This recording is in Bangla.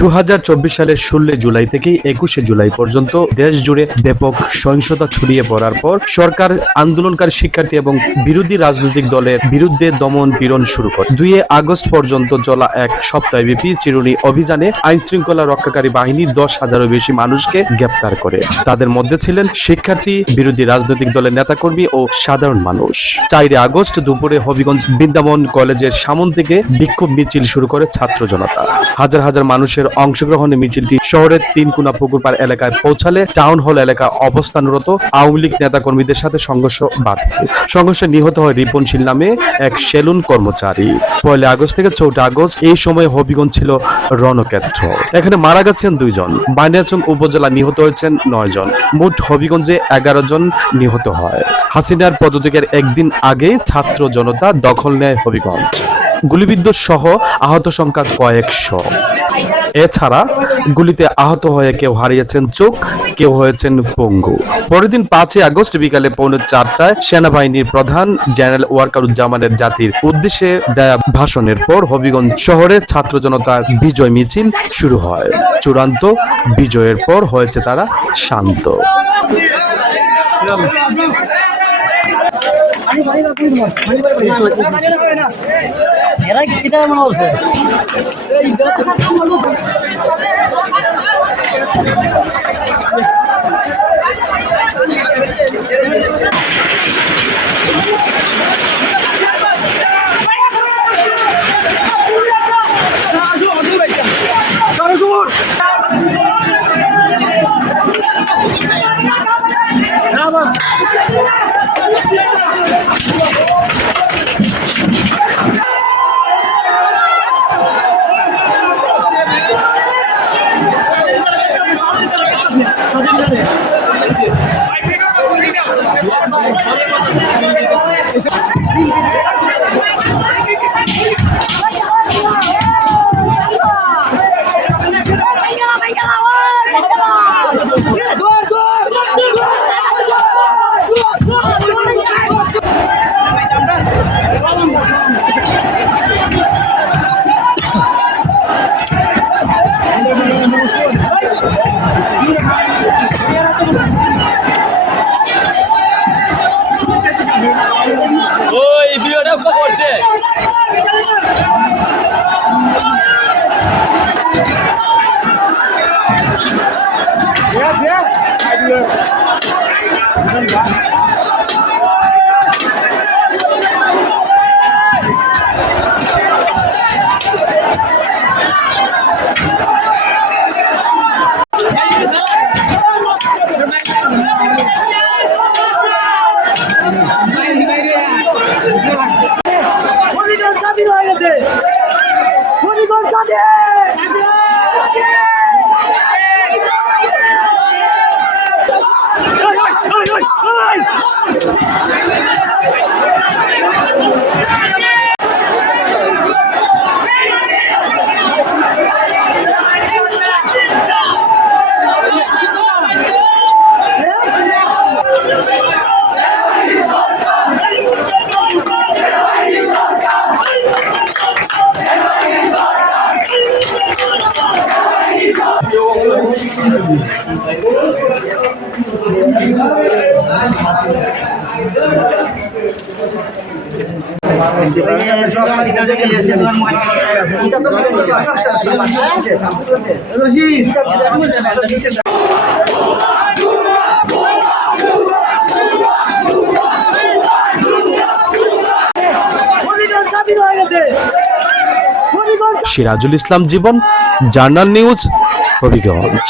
2024 সালের 16 জুলাই থেকে 21 জুলাই পর্যন্ত দেশ জুড়ে ব্যাপক সহিংসতা ছড়িয়ে পড়ার পর সরকার আন্দোলনকারী শিক্ষার্থী এবং বিরোধী রাজনৈতিক দলের বিরুদ্ধে দমন পীড়ন শুরু করে। 2 আগস্ট পর্যন্ত চলা এক সপ্তাহব্যাপী চিরুনি অভিযানে আইন শৃঙ্খলা রক্ষাকারী বাহিনী 10,000-এরও বেশি মানুষকে গ্রেপ্তার করে। তাদের মধ্যে ছিলেন শিক্ষার্থী, বিরোধী রাজনৈতিক দলের নেতাকর্মী ও সাধারণ মানুষ। 4 আগস্ট দুপুরে হবিগঞ্জ বৃন্দাবন কলেজের সামনে থেকে বিক্ষোভ মিছিল শুরু করে ছাত্র জনতা। হাজার হাজার মানুষের অংশগ্রহণে মিছিলটি শহরের তিনকুনা পুকুরপাড় এলাকায় পৌঁছালে টাউন হল এলাকা অবস্থানরত আওয়ামী লীগ নেতাকর্মীদের সাথে সংঘর্ষ বাধে। সংঘর্ষে নিহত হয় রিপন শীল নামে এক সেলুন কর্মচারী। 1 আগস্ট থেকে 4 আগস্ট এই সময় হবিগঞ্জ ছিল রণক্ষেত্র। এখানে মারা গেছেন 2 জন। বানিয়াচং উপজেলা নিহত হয়েছেন 9 জন। মোট হবিগঞ্জে 11 জন নিহত হয়। হাসিনার পদত্যাগের একদিন আগে ছাত্র জনতা দখল নেয় হবিগঞ্জ। গুলিবিদ্ধ সহ আহত সংখ্যা কয়েকশো। এছাড়া গুলিতে আহত হয়ে কেউ হারিয়েছেন চোখ, কেউ হয়েছেন পঙ্গু। পরের দিন 5 আগস্ট বিকালে 3:45টায় সেনাবাহিনীর প্রধান জেনারেল ওয়াকারুজ্জামানের জাতির উদ্দেশ্যে দেয়া ভাষণের পর হবিগঞ্জ শহরে ছাত্র জনতার বিজয় মিছিল শুরু হয়। চূড়ান্ত বিজয়ের পর হয়েছে তারা শান্ত। এরা কি কিটা মনে হচ্ছে সিরাজুল ইসলাম জীবন, জার্নাল নিউজ, হবিগঞ্জ।